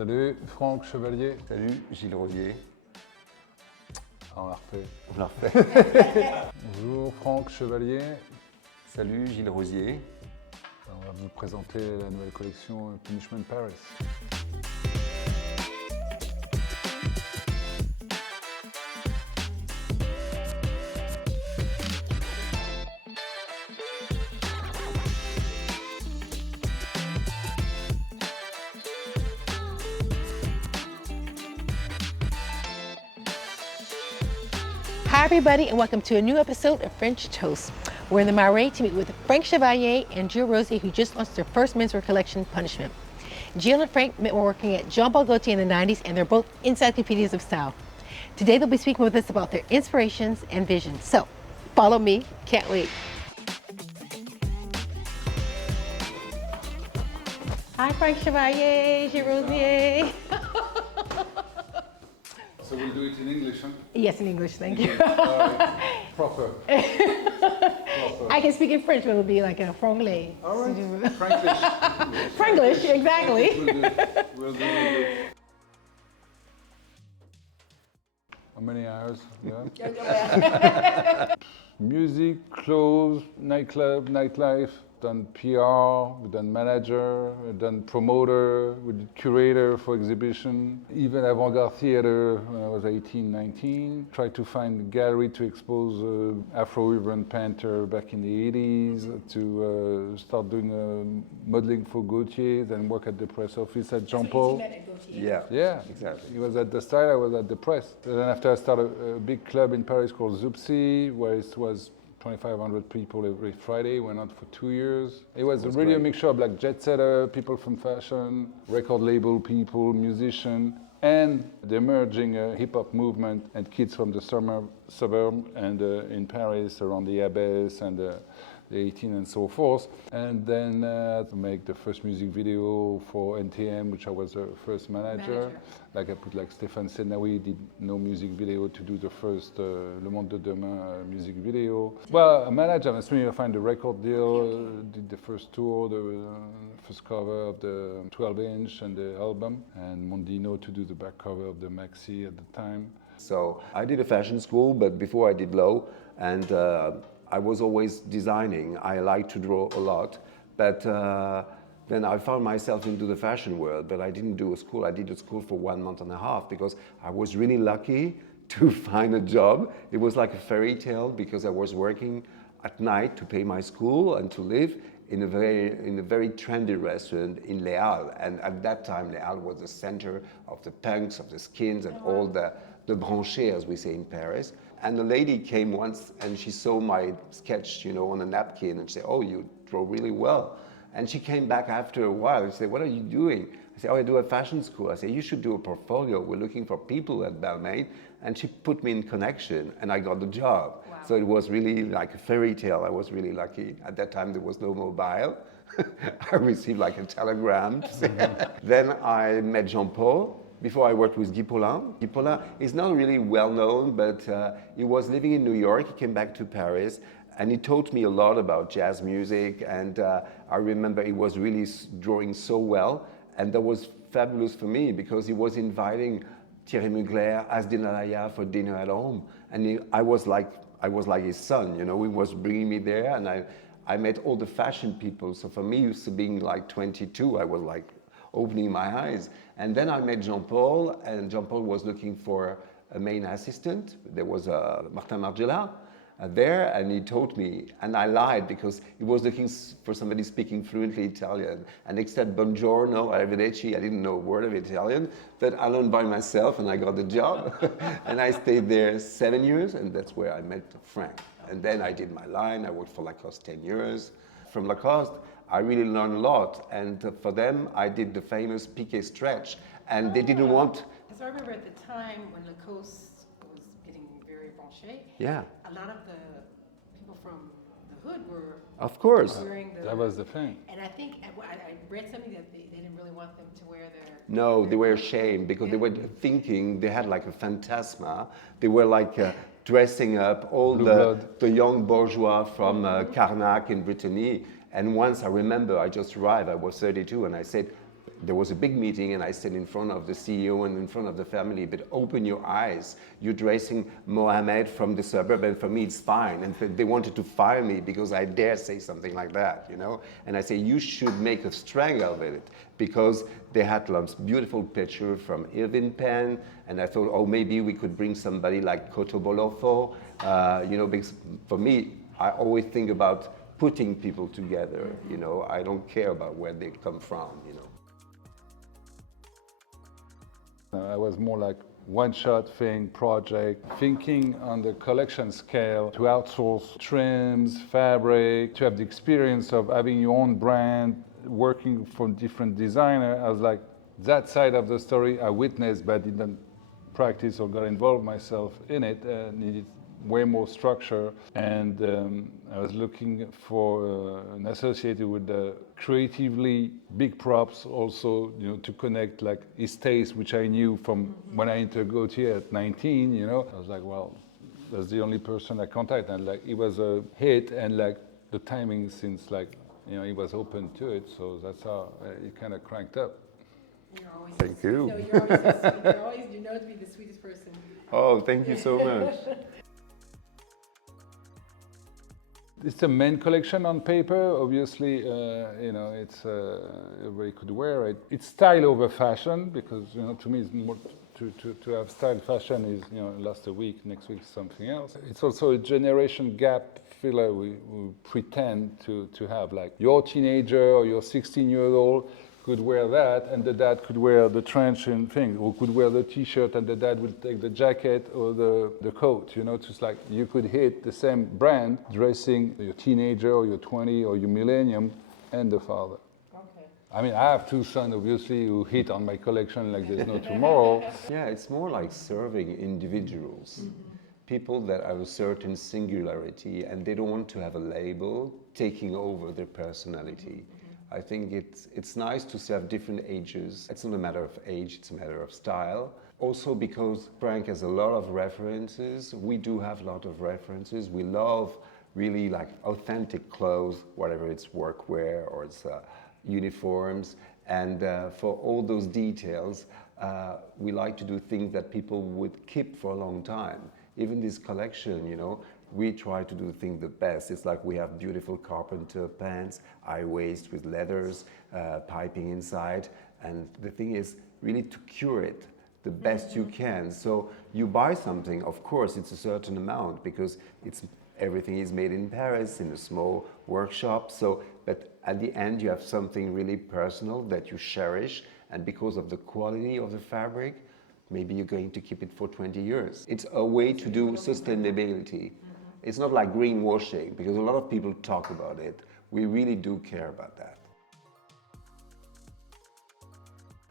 Salut, Franck, Chevalier. Salut, Gilles Rosier. Ah, on la refait. On la refait. Bonjour, Franck, Chevalier. Salut, Gilles Rosier. On va vous présenter la nouvelle collection Punishment Paris. Hi everybody and welcome to a new episode of French Toast. We're in the Marais to meet with Franck Chevalier and Gilles Rosier, who just launched their first menswear collection, Punishment. Gilles and Franck were working at Jean Paul Gaultier in the 90s and they're both encyclopedias of style. Today they'll be speaking with us about their inspirations and visions. So follow me, can't wait. Hi Franck Chevalier, Gilles Rosier. So we'll do it in English, huh? Yes, in English, thank you. Proper. I can speak in French, but it'll be like a franglais. All right. Franglish. Franglish, exactly. We'll do. How many hours? Yeah. Music, clothes, nightclub, nightlife. Done PR, we've done manager, we've done promoter, we did curator for exhibition, even avant-garde theater when I was 18, 19. Tried to find a gallery to expose Afro-Urban Panther back in the 80s, to start doing modeling for Gaultier, then work at the press office at Jean Paul. Yeah, exactly. He was at the style, I was at the press. And then after I started a big club in Paris called SOOOOOO, where it was 2,500 people every Friday, went on for 2 years. It was really great. A mixture of like jet setter, people from fashion, record label people, musician, and the emerging hip hop movement and kids from the suburb and in Paris around the Abbess and the 18 and so forth. And then to make the first music video for NTM, which I was the first manager. Like I put like Stéphane Senaoui did no music video to do the first Le Monde de Demain music video. Well, a manager, as soon as I find the record deal, did the first tour, the first cover of the 12-inch and the album, and Mondino to do the back cover of the maxi at the time. So I did a fashion school, but before I did law, and I was always designing. I like to draw a lot, but then I found myself into the fashion world, but I didn't do a school. I did a school for 1.5 months because I was really lucky to find a job. It was like a fairy tale because I was working at night to pay my school and to live in a very trendy restaurant in Les Halles. And at that time, Les Halles was the center of the punks, of the skins, and all the branchés, as we say in Paris. And the lady came once and she saw my sketch, on a napkin, and she said, "Oh, you draw really well." And she came back after a while and said, "What are you doing?" I said, "Oh, I do a fashion school." I said, "You should do a portfolio. We're looking for people at Balmain." And she put me in connection and I got the job. Wow. So it was really like a fairy tale. I was really lucky. At that time, there was no mobile. I received like a telegram. Then I met Jean Paul. Before I worked with Guy Paulin. Guy Paulin is not really well known, but he was living in New York. He came back to Paris and he taught me a lot about jazz music. And I remember he was really drawing so well. And that was fabulous for me because he was inviting Thierry Mugler, Asdin for dinner at home. And I was like his son, He was bringing me there and I met all the fashion people. So for me, being like 22, I was like opening my eyes. And then I met Jean Paul, and Jean Paul was looking for a main assistant. There was Martin Margiela there, and he told me, and I lied because he was looking for somebody speaking fluently Italian. And except buongiorno, arrivederci, I didn't know a word of Italian, but I learned by myself and I got the job. And I stayed there 7 years, and that's where I met Franck. And then I did my line, I worked for Lacoste 10 years. From Lacoste, I really learned a lot, and for them, I did the famous piqué stretch, and they didn't want... So I remember at the time when Lacoste was getting very branché, yeah, a lot of the people from the hood were of course wearing the... That was the thing. And I think, I read something that they didn't really want them to wear their... No, they were ashamed because they were thinking they had like a phantasma. They were like dressing up all the young bourgeois from Carnac in Brittany. And once I remember, I just arrived, I was 32, and I said, there was a big meeting and I said in front of the CEO and in front of the family, but open your eyes. You're dressing Mohammed from the suburb and for me it's fine. And they wanted to fire me because I dare say something like that, you know? And I say, you should make a strength of it, because they had lots beautiful picture from Irving Penn, and I thought, oh, maybe we could bring somebody like Koto Bolofo, you know, because for me, I always think about putting people together, you know. I don't care about where they come from, you know. I was more like one-shot thing, project, thinking on the collection scale to outsource trims, fabric, to have the experience of having your own brand, working for different designer. I was like, that side of the story I witnessed but didn't practice or got involved myself in it. Needed way more structure, and I was looking for an associated with the creatively big props also, you know, to connect like his taste, which I knew from when I entered Gaultier at 19, you know. I was like, well, that's the only person I contact, and like it was a hit, and like the timing since like, you know, he was open to it, so that's how it kind of cranked up. You're always Thank you. No, you're always so sweet. You're always, you know, to be the sweetest person. Oh, thank you so much. It's a men collection on paper. Obviously, you know, it's everybody could wear it. It's style over fashion, because, you know, to me, it's more to have style. Fashion is, you know, last a week, next week something else. It's also a generation gap filler we pretend to have. Like your teenager or your 16-year-old could wear that, and the dad could wear the trench and thing, or could wear the t-shirt and the dad would take the jacket or the coat, you know. Just like you could hit the same brand dressing your teenager or your 20 or your millennium and the father. Okay. I mean, I have two sons, obviously, who hit on my collection like there's no tomorrow. Yeah, it's more like serving individuals, people that have a certain singularity and they don't want to have a label taking over their personality. I think it's nice to serve different ages. It's not a matter of age, it's a matter of style. Also because Franck has a lot of references. We do have a lot of references. We love really like authentic clothes, whatever it's workwear or it's uniforms. And for all those details, we like to do things that people would keep for a long time. Even this collection, you know, we try to do things the best. It's like we have beautiful carpenter pants, high waist with leathers, piping inside. And the thing is really to cure it the best you can. So you buy something, of course, it's a certain amount because everything is made in Paris in a small workshop. So, but at the end, you have something really personal that you cherish. And because of the quality of the fabric, maybe you're going to keep it for 20 years. It's a way to do sustainability. It's not like greenwashing, because a lot of people talk about it. We really do care about that.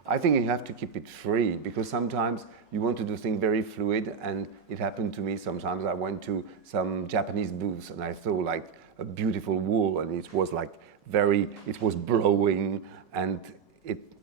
I think you have to keep it free, because sometimes you want to do things very fluid, and it happened to me sometimes. I went to some Japanese booths and I saw like a beautiful wool, and it was like it was blowing, and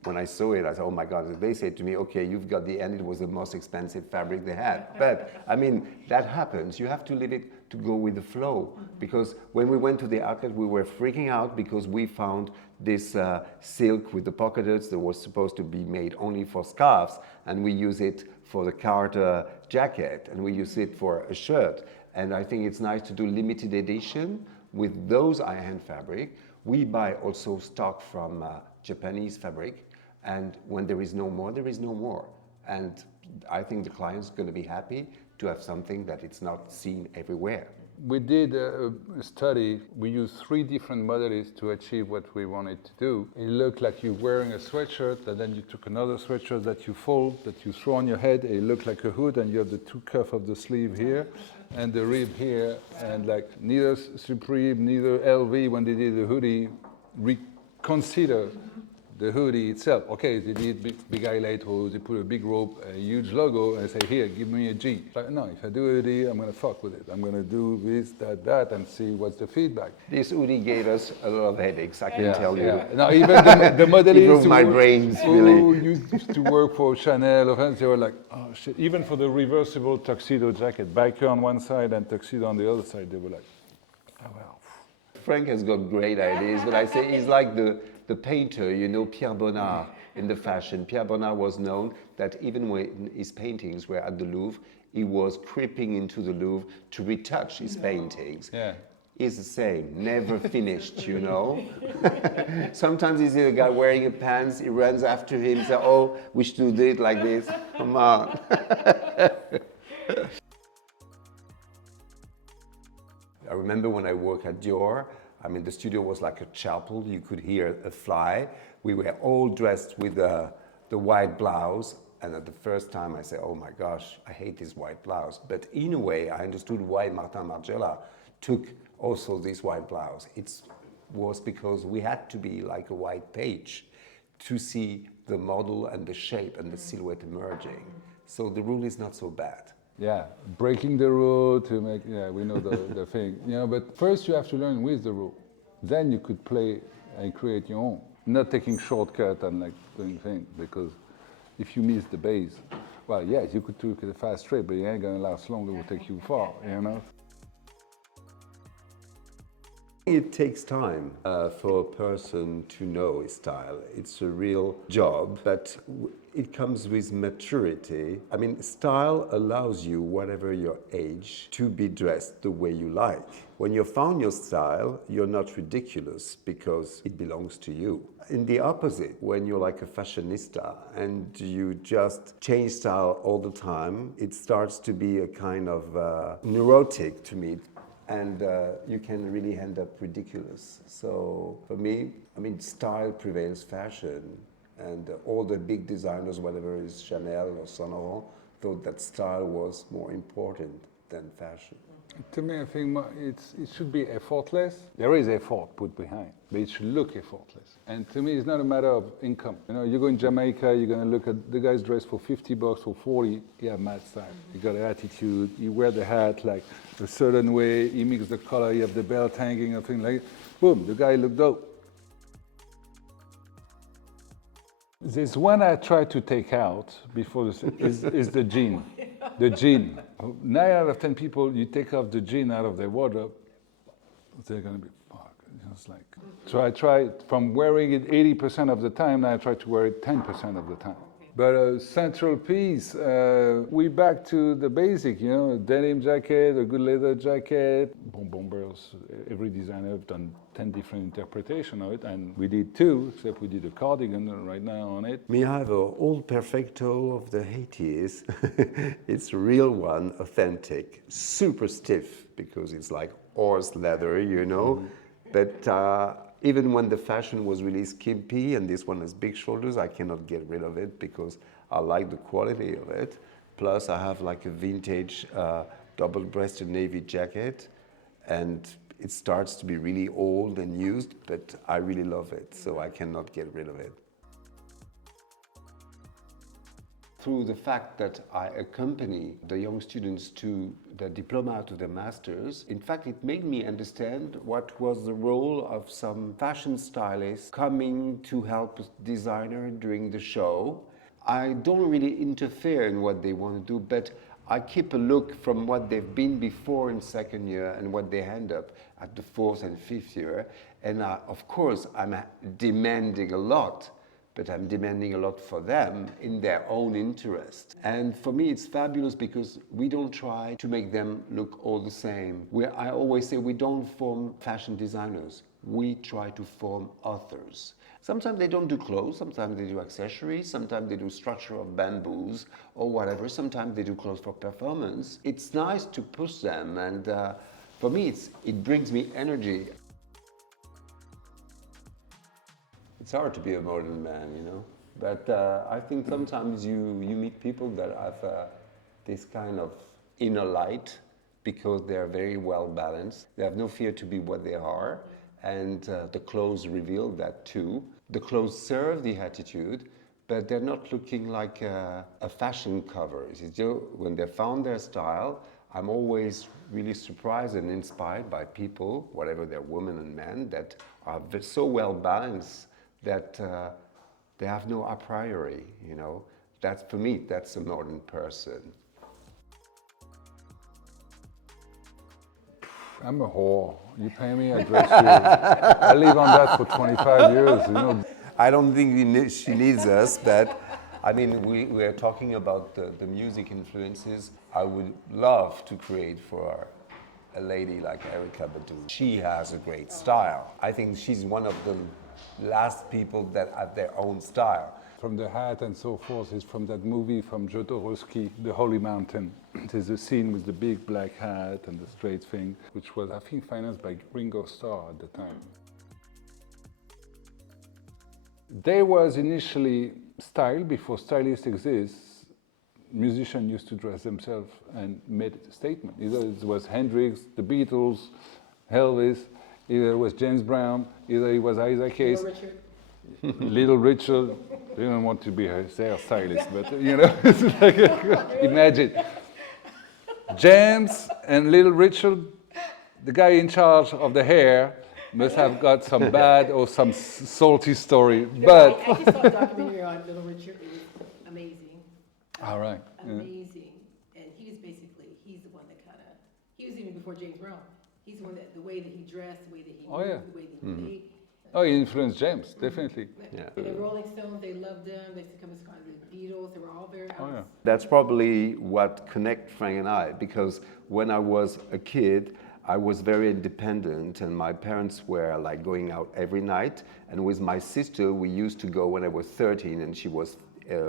when I saw it, I said, oh my God. They said to me, okay, you've got the end. It was the most expensive fabric they had. But I mean, that happens. You have to leave it to go with the flow. Because when we went to the outlet, we were freaking out because we found this silk with the pockets that was supposed to be made only for scarves. And we use it for the Carter jacket, and we use it for a shirt. And I think it's nice to do limited edition with those high-end fabric. We buy also stock from Japanese fabric. And when there is no more, there is no more. And I think the client's going to be happy to have something that it's not seen everywhere. We did a study. We used 3 different modalities to achieve what we wanted to do. It looked like you're wearing a sweatshirt, and then you took another sweatshirt that you fold, that you throw on your head. It looked like a hood, and you have the 2 cuffs of the sleeve here, and the rib here, and like neither Supreme, neither LV, when they did the hoodie, reconsider the hoodie itself. Okay, they did big highlight hose, they put a big rope, a huge logo, and I say, here, give me a G. Like, no, if I do a hoodie, I'm gonna fuck with it. I'm gonna do this, that, and see what's the feedback. This hoodie gave us a lot of headaches, I can tell you. No, even the modelists my brains, really. who used to work for Chanel, or they were like, oh shit. Even for the reversible tuxedo jacket, biker on one side and tuxedo on the other side, they were like, oh well. Franck has got great ideas, but I say he's like the painter, you know, Pierre Bonnard. in the fashion. Pierre Bonnard was known that even when his paintings were at the Louvre, he was creeping into the Louvre to retouch his paintings. Yeah. He's the same, never finished, you know. Sometimes you see a guy wearing a pants, he runs after him, says, oh, we should do it like this. Come on. I remember when I worked at Dior, I mean, the studio was like a chapel. You could hear a fly. We were all dressed with the white blouse. And at the first time I said, oh my gosh, I hate this white blouse. But in a way, I understood why Martin Margiela took also this white blouse. It was because we had to be like a white page to see the model and the shape and the silhouette emerging. So the rule is not so bad. Yeah, breaking the rule to make, yeah, we know the thing. You know, but first you have to learn with the rule. Then you could play and create your own. Not taking shortcut and like doing things, because if you miss the base, well, yes, you could take it fast straight, but you ain't gonna last long, it will take you far, you know? It takes time for a person to know his style. It's a real job, but it comes with maturity. I mean, style allows you, whatever your age, to be dressed the way you like. When you found your style, you're not ridiculous because it belongs to you. In the opposite, when you're like a fashionista and you just change style all the time, it starts to be a kind of neurotic to me. And you can really end up ridiculous. So for me, I mean, style prevails fashion. And all the big designers, whether it's Chanel or Saint Laurent, thought that style was more important than fashion. To me, I think it should be effortless. There is effort put behind, but it should look effortless. And to me, it's not a matter of income. You know, you go in Jamaica, you're going to look at the guy's dressed for $50 or 40. He have mad style. He got an attitude. He wear the hat like a certain way. He mix the color. You have the belt hanging, or thing like it. Boom, the guy look dope. There's one I try to take out before is the jean. The jean. 9 out of 10 people, you take off the jean out of their wardrobe, they're gonna be fuck. It's like, so I try from wearing it 80% of the time. Now I try to wear it 10% of the time. But a central piece, we back to the basic, you know, a denim jacket, a good leather jacket, bombers. Every designer have done 10 different interpretations of it, and we did 2, except we did a cardigan right now on it. Me, I have an old Perfecto of the 80s. It's a real one, authentic, super stiff, because it's like horse leather, you know. But even when the fashion was really skimpy and this one has big shoulders, I cannot get rid of it because I like the quality of it. Plus I have like a vintage double-breasted navy jacket, and it starts to be really old and used, but I really love it, so I cannot get rid of it. Through the fact that I accompany the young students to the diploma, to the masters, in fact, it made me understand what was the role of some fashion stylists coming to help designer during the show. I don't really interfere in what they want to do, but I keep a look from what they've been before in second year and what they end up at the 4th and 5th year. And of course, I'm demanding a lot, but I'm demanding a lot for them in their own interest. And for me, it's fabulous because we don't try to make them look all the same. I always say we don't form fashion designers. We try to form authors. Sometimes they don't do clothes, sometimes they do accessories, sometimes they do structure of bamboos or whatever, sometimes they do clothes for performance. It's nice to push them, and for me, it brings me energy. It's hard to be a modern man, you know, but I think sometimes you meet people that have this kind of inner light because they are very well balanced. They have no fear to be what they are, and the clothes reveal that too. The clothes serve the attitude, but they're not looking like a fashion cover. When they found their style, I'm always really surprised and inspired by people, whatever they're women and men, that are so well balanced that they have no a priori, you know. That's, for me, that's a modern person. I'm a whore. You pay me, I dress you. I live on that for 25 years, you know. I don't think she needs us, but I mean, we are talking about the music influences. I would love to create for a lady like Erykah Badu. She has a great style. I think she's one of the last people that have their own style. From the hat and so forth is from that movie from Jodorowsky, The Holy Mountain. There's a scene with the big black hat and the straight thing, which was, I think, financed by Ringo Starr at the time. There was initially style before stylists exist. Musicians used to dress themselves and made a statement. Either it was Hendrix, the Beatles, Elvis, either it was James Brown, either it was Isaac Hayes. Little Richard, they don't want to be her stylist, but you know, it's like, imagine. James and Little Richard, the guy in charge of the hair, must have got some bad or some salty story. But I just saw a documentary on Little Richard. It was amazing. all right, Amazing. And he was basically, he's the one that kind of, he was even before James Brown. He's the one that, the way that he dressed, the way that he moved, yeah. the way that he played. Oh, he influenced James, definitely. Yeah. And the Rolling Stones, they loved them. They used to come as kind of the Beatles. They were all very Oh, yeah. That's probably what connect Frank and I, because when I was a kid, I was very independent, and my parents were like going out every night. And with my sister, we used to go when I was 13 and she was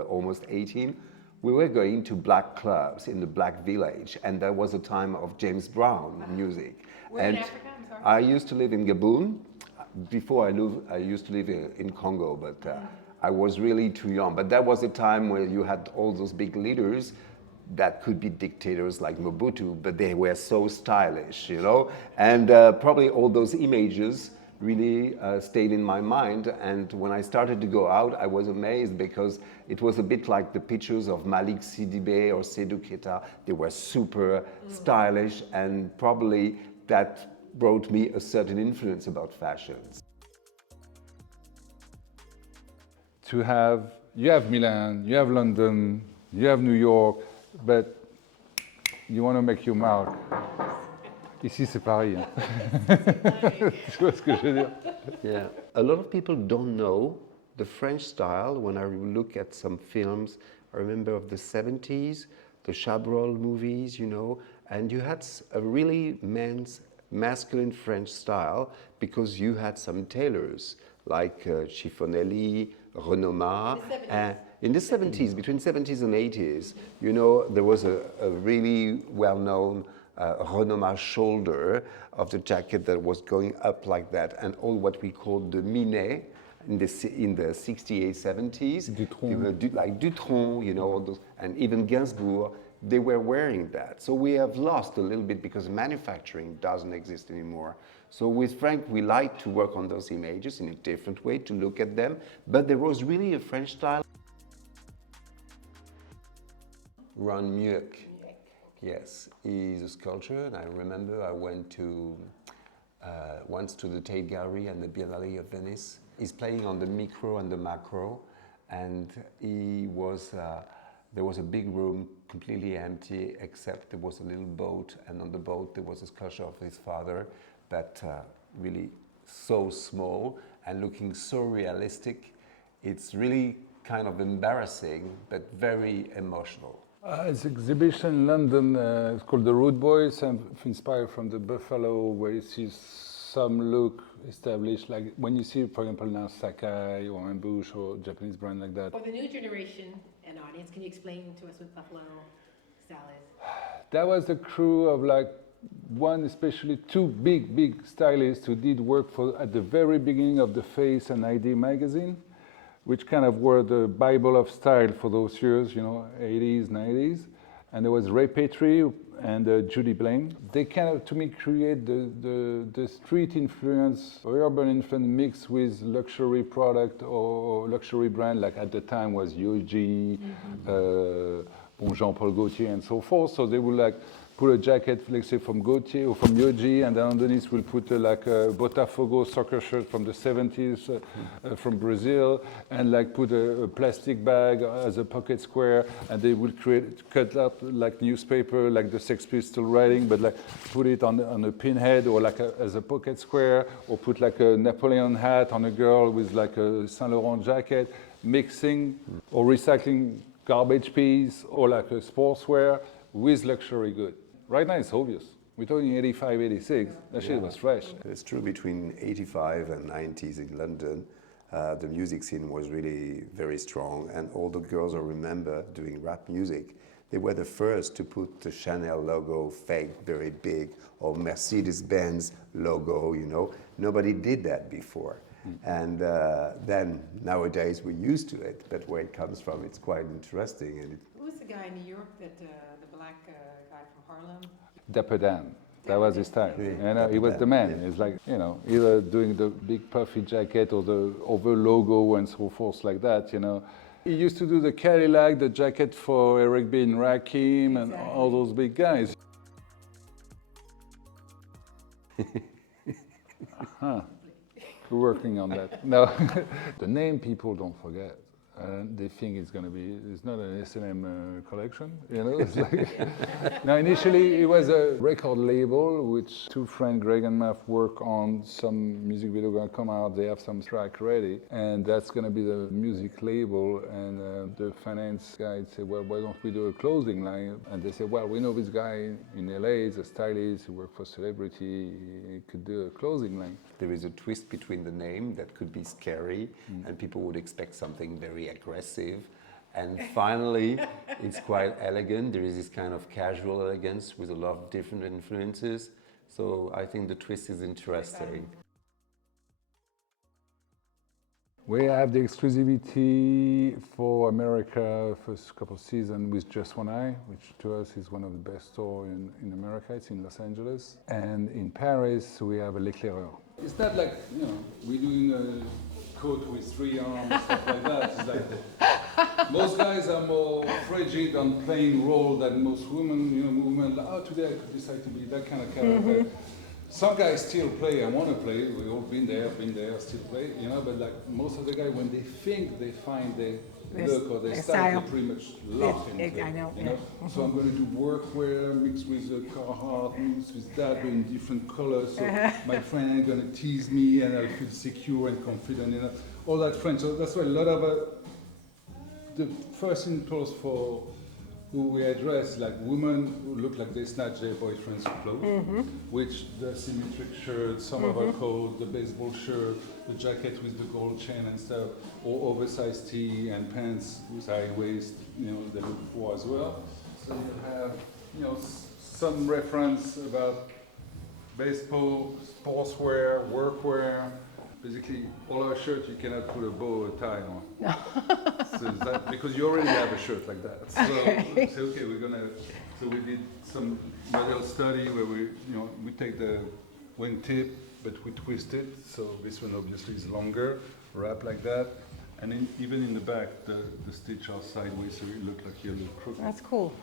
almost 18. We were going to black clubs in the Black Village, and that was a time of James Brown music. Where and in Africa? I'm sorry. I used to live in Gabon. Before I used to live in Congo, but I was really too young. But that was a time where you had all those big leaders that could be dictators like Mobutu, but they were so stylish, you know? And probably all those images really stayed in my mind. And when I started to go out, I was amazed because it was a bit like the pictures of Malik Sidibé or Seydou Keita. They were super stylish, and probably that brought me a certain influence about fashions. You have Milan, you have London, you have New York, but you want to make your mark. Ici, c'est Paris. Tu vois ce que je veux dire? Yeah. A lot of people don't know the French style. When I look at some films, I remember of the 70s, the Chabrol movies, you know, and you had a really masculine French style because you had some tailors like Chiffonelli, Renoir. In the 70s, between 70s and 80s, you know, there was a really well-known Renoir shoulder of the jacket that was going up like that, and all what we called the minet in the 68, 70s. Dutron. Like Dutron, you know, all those, and even Gainsbourg. They were wearing that. So we have lost a little bit because manufacturing doesn't exist anymore. So with Frank, we like to work on those images in a different way, to look at them. But there was really a French style. Ron Mueck. Yes, he's a sculptor, and I remember I went to once to the Tate Gallery and the Biennale of Venice. He's playing on the micro and the macro, and he was there was a big room completely empty, except there was a little boat, and on the boat there was a sculpture of his father, but really so small and looking so realistic. It's really kind of embarrassing, but very emotional. It's exhibition in London. It's called the Rude Boys, and inspired from the Buffalo, where you see some look established, like when you see, for example, now Sakai or Ambush or Japanese brand like that. For the new generation and audience, can you explain to us what Buffalo style is? That was a crew of like especially two big stylists who did work for at the very beginning of the Face and ID magazine, which kind of were the Bible of style for those years, you know, 80s, 90s. And there was Ray Petrie and Judy Blaine. They kind of, to me, create the street influence, or urban influence mixed with luxury product or luxury brand, like at the time was Yohji, Jean-Paul Gaultier and so forth. So they will like put a jacket, let's say from Gaultier or from Yoji, and then underneath we'll put like a Botafogo soccer shirt from the 70s from Brazil, and like put a plastic bag as a pocket square, and they will cut out like newspaper, like the Sex Pistols writing, but like put it on a pinhead or like as a pocket square, or put like a Napoleon hat on a girl with like a Saint Laurent jacket, mixing or recycling garbage piece or like a sportswear with luxury good. Right now it's obvious. We're talking 85, 86. That shit was fresh. It's true, between 85 and 90s in London, the music scene was really very strong, and all the girls I remember doing rap music, they were the first to put the Chanel logo fake, very big, or Mercedes-Benz logo, you know. Nobody did that before. And then nowadays we're used to it, but where it comes from, it's quite interesting. And Who was the guy in New York that the black guy from Harlem? Dapper Dan. That was his style. Yeah, You know, he was the man. yeah. It's like, you know, either doing the big puffy jacket or the over logo and so forth like that, you know. He used to do the Cadillac, the jacket for Eric B. and Rakim and all those big guys. We're working on that. No, the name people don't forget. And they think it's going to be, it's not an S&M collection, you know? It's like, now, initially, it was a record label, which two friends, Greg and Matt, work on. Some music video going to come out. They have some track ready. And that's going to be the music label. And the finance guy said, well, why don't we do a clothing line? And they said, well, we know this guy in LA, he's a stylist, he worked for Celebrity, he could do a clothing line. there is a twist between the name that could be scary, and people would expect something very aggressive. And finally, it's quite elegant. There is this kind of casual elegance with a lot of different influences. So I think the twist is interesting. We have the exclusivity for America first couple of seasons with Just One Eye, which to us is one of the best stores in America. It's in Los Angeles. And in Paris, we have a L'Éclaireur. It's not like, you know, we're doing a coat with 3 arms, stuff like that. It's like, most guys are more frigid on playing role than most women. You know, women like, oh, today I could decide to be that kind of character. Some guys still play, I want to play, we've all been there, still play, you know, but like most of the guys, when they think they find their look or their style, they pretty much lock into it, I know, you know? So I'm going to do workwear mixed with a Carhartt, mixed with that, but in different colors, so my friend ain't going to tease me and I'll feel secure and confident, you know, all that French. So that's why a lot of the first impulse for who we address, like women who look like they snatch their boyfriend's clothes, which the symmetric shirt, some of our coat, the baseball shirt, the jacket with the gold chain and stuff, or oversized tee and pants with high waist, you know, they look for as well. So you have, you know, some reference about baseball, sportswear, workwear. Basically, all our shirts, you cannot put a bow or tie on. No. So that, because you already have a shirt like that. So, okay. So okay, we're gonna. So we did some model study where we take the wingtip, but we twist it. So this one obviously is longer, wrap like that, and even in the back, the stitch are sideways, so it looks like you're a little crooked. That's cool.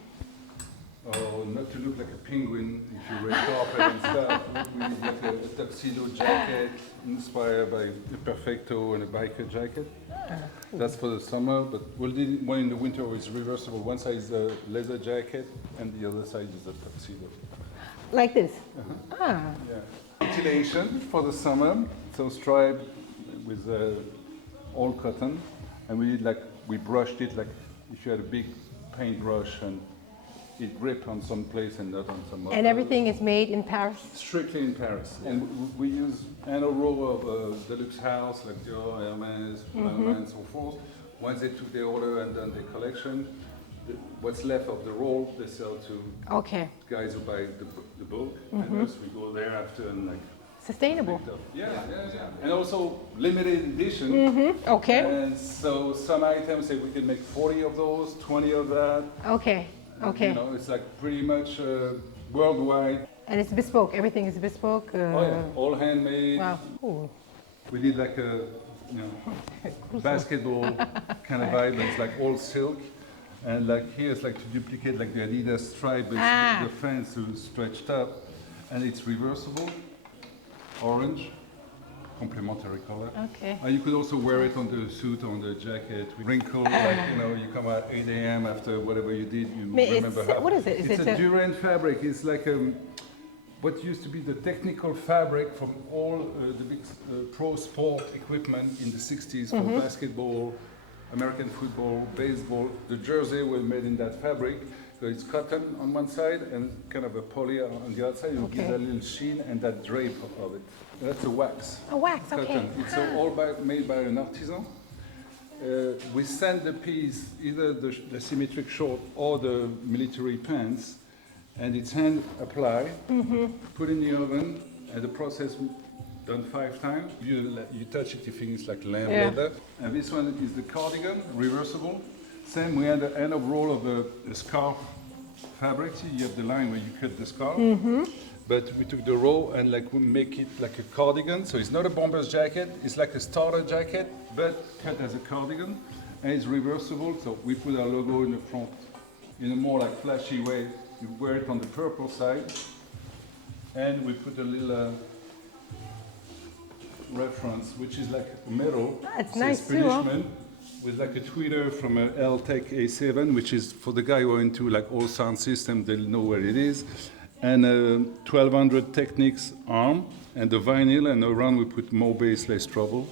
Oh, not to look like a penguin if you red carpet and stuff. We did like a tuxedo jacket inspired by a Perfecto and a biker jacket. That's for the summer, but we'll do one in the winter with reversible. One side is a leather jacket and the other side is a tuxedo. Like this? Yeah. Ventilation for the summer, so stripe with all cotton. And we brushed it like if you had a big paintbrush and it gripped on some place and not on some other. And everything is made in Paris? Strictly in Paris. And we use an row of deluxe house like Dior, Hermes, Balmain, and so forth. Once they took the order and done the collection, what's left of the roll they sell to guys who buy the bulk. And us, we go there after and like. Sustainable. Yeah. And also limited edition. Okay. And so some items say we can make 40 of those, 20 of that. Okay. Okay. You know, it's like pretty much worldwide. And it's bespoke. Everything is bespoke. All handmade. Wow. Ooh. We did like a basketball kind of vibe. It's like all silk, And like here, it's like to duplicate like the Adidas stripe, but the fence is stretched up, and it's reversible, orange, complementary color. Okay. You could also wear it on the suit, on the jacket, wrinkle, like, you know, you come at 8 a.m. after whatever you did, you remember how. What is it? It's a Durand fabric. It's like what used to be the technical fabric from all the big pro sport equipment in the 60s for basketball, American football, baseball. The jersey was made in that fabric. So it's cotton on one side and kind of a poly on the outside. You give that little sheen and that drape of it. That's a wax. A wax, okay. Cotton. It's all made by an artisan. We send the piece, either the symmetric short or the military pants, and it's hand applied, put in the oven, and the process done 5 times. You touch it, you think it's like lamb leather. And this one is the cardigan, reversible. Same, we had the end of roll of a scarf fabric. See, you have the line where you cut the scarf. But we took the roll and like we make it like a cardigan. So it's not a bomber's jacket, it's like a starter jacket, but cut as a cardigan. And it's reversible, so we put our logo in the front in a more like flashy way. You wear it on the purple side. And we put a little reference, which is like metal. It's nice too, huh? With like a tweeter from a L-Tech A7, which is for the guy who are into like all sound system, they'll know where it is. And 1200 Technics arm, and the vinyl, and around we put more bass, less trouble.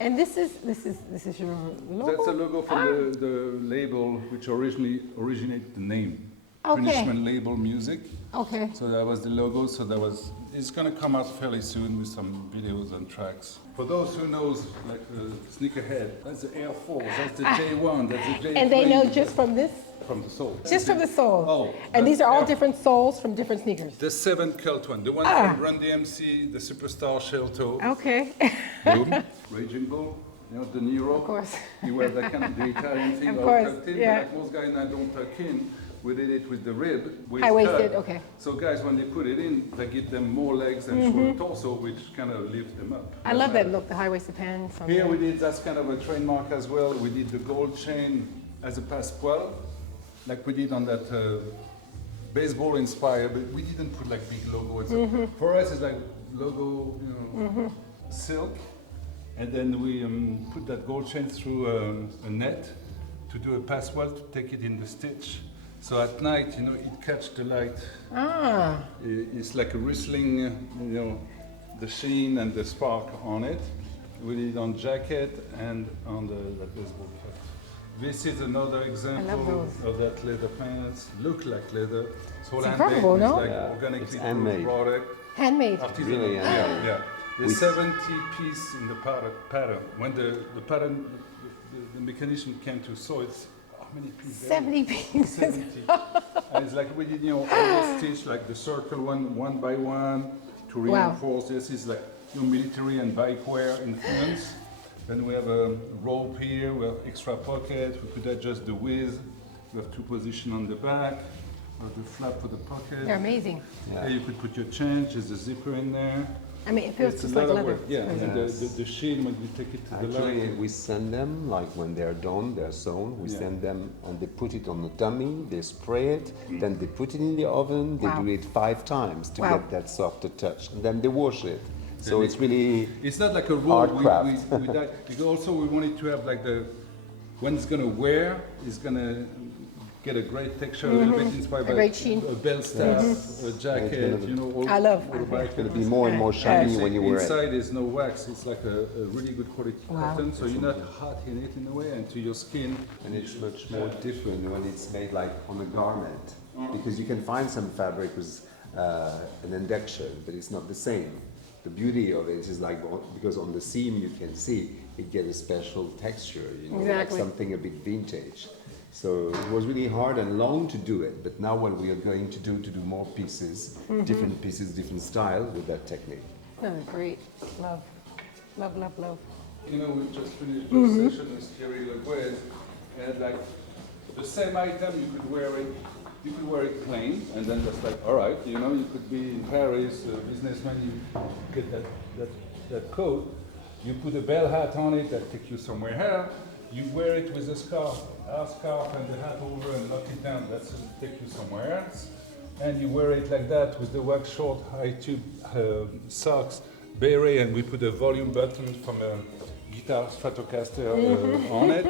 And this is your logo? That's a logo from the label which originated the name. Okay. Punishment Label Music. Okay. So that was the logo. So that was. It's gonna come out fairly soon with some videos and tracks. For those who knows, like sneakerhead, that's the Air Force, that's the J1, that's the J3. And they know just from this? From the sole. Just from the sole. Oh. And these are all different soles from different sneakers. The 7 cult one, the one from Run DMC, the Superstar Shell Toe. Okay. Boom. Raging Bull, you know, the Nero. Of course. You wear that kind of the Italian thing. Of all course, tucked in, yeah. but like most guys now don't tuck in. We did it with the rib. High-waisted, okay. So guys, when they put it in, they give them more legs and short torso, which kind of lifts them up. I love that look, the high-waisted pants. Here we did, that's kind of a trademark as well. We did the gold chain as a passequel, like we did on that baseball inspired, but we didn't put like big logo. It's for us, it's like logo, you know, silk. And then we put that gold chain through a net to do a passequel to take it in the stitch. So at night, you know, it catch the light. It's like a rustling, you know, the sheen and the spark on it. We did it on jacket and on the baseball cap. This is another example of that leather pants. Look like leather. It's all handmade. incredible, no? Like organically handmade. product. Handmade. Artisanal. Really handmade. Yeah. There's 70 pieces in the pattern. When the pattern, the mechanician came to sew it, how many pieces? 70 pieces. 70. And it's like we did, you know, all the stitch, like the circle one by one, to reinforce. This is like, you know, military and bike wear influence. Then we have a rope here, we have extra pocket, we could adjust the width. We have 2 positions on the back, we have the flap for the pocket. They're amazing. Yeah, you could put your change, there's a zipper in there. I mean, it feels It's just a like lot of leather. work. Yeah, and the sheen when you take it to the Actually, line. we send them, like when they're done, they're sewn, we send them and they put it on the dummy, they spray it, then they put it in the oven, they do it 5 times to get that softer touch, and then they wash it. So it's really It's not like a roll. hard craft. Because also we wanted to have like when it's gonna wear, it's gonna get a great texture, a little bit inspired by great sheen. a belt staff, a jacket, you know. All, I love all the bike it's going to be more and more shiny when you wear it. Inside is no wax. It's like a really good quality cotton, so you're not hot in it in a way, and to your skin. And it's much more different when it's made like on a garment, because you can find some fabric with an induction, but it's not the same. The beauty of it is like, because on the seam you can see it gets a special texture, you know, like something a bit vintage. So it was really hard and long to do it, but now what we are going to do more pieces, different style with that technique. No, great. Love. Love, love, love. You know, we just finished the session with Thierry Leguez, and like the same item, you could wear it plain, and then just like, all right, you know, you could be in Paris, a businessman, you get that coat, you put a bell hat on it that takes you somewhere here, you wear it with a scarf, our scarf and the hat over and lock it down. That's to take you somewhere else. And you wear it like that with the wax short, high tube socks, beret, and we put a volume button from a guitar Stratocaster on it.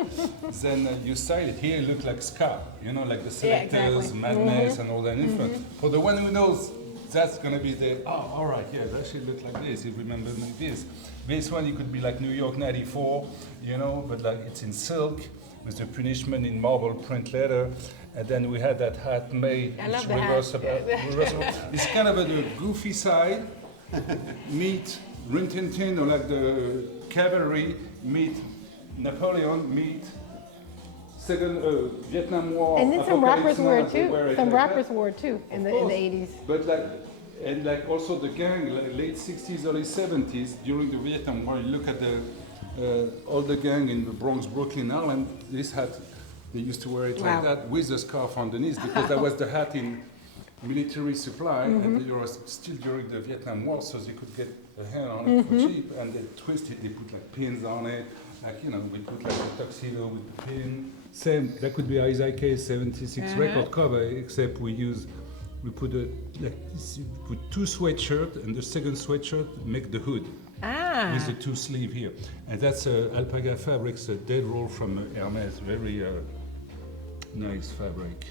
Then you style it. Here it looks like ska, you know, like the Selectors, Madness, and all that influence. For the one who knows, that's going to be the, oh, all right, yeah, that should look like this. You remember like this. This one, it could be like New York 94, you know, but like it's in silk with the punishment in marble print leather. And then we had that hat made, which reversible. It's kind of a goofy side, meet Rin Tin Tin, or like the cavalry, meet Napoleon, meet second Vietnam War. And then some rappers wore it too. Some like rappers that. wore it too in the 80s. But like, and like also the gang, like late 60s, early 70s, during the Vietnam War, you look at the all the gang in the Bronx, Brooklyn, Harlem, this hat, they used to wear it like that with a scarf underneath, because that was the hat in military supply, and they were still during the Vietnam War, so they could get a hand on it for cheap, and they twist it, they put like pins on it, like, you know, we put like a tuxedo with the pin. Same, that could be Isaac Hayes 76 record cover, except we put put two sweatshirts, and the second sweatshirt make the hood. With the two sleeve here. And that's alpaca fabrics, a dead roll from Hermes, very nice fabric.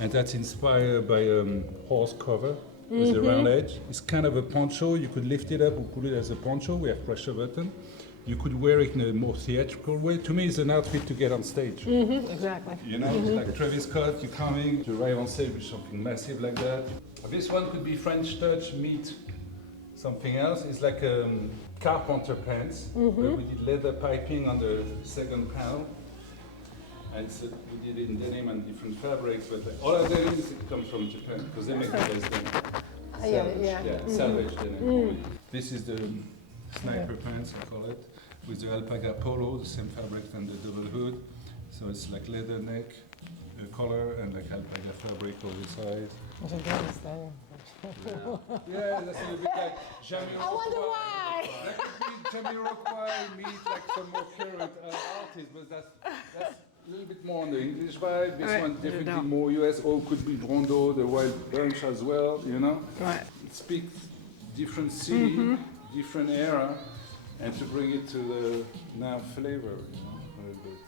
And that's inspired by horse cover with a round edge. It's kind of a poncho. You could lift it up or put it as a poncho. We have pressure button. You could wear it in a more theatrical way. To me, it's an outfit to get on stage. Exactly. You know, it's like Travis Scott, you're coming to arrive on stage with something massive like that. This one could be French touch meet something else. It's like carpenter pants, where we did leather piping on the second panel. And so we did it in denim and different fabrics, but all our denims come from Japan, because they make the best denim. Salvage denim. This is the sniper pants, I call it, with the alpaca polo, the same fabric and the double hood. So it's like leather neck, collar, and like alpaca fabric all the sides. Yeah, that's a little bit like Jamiroquai. I wonder why. That could be Jamiroquai meet like some more current artists, but that's a little bit more on the English vibe. This one definitely more US, or could be Rondo, the Wild Bunch as well, you know? Right. It speaks different city, different era, and to bring it to the now flavor, you know, a little bit.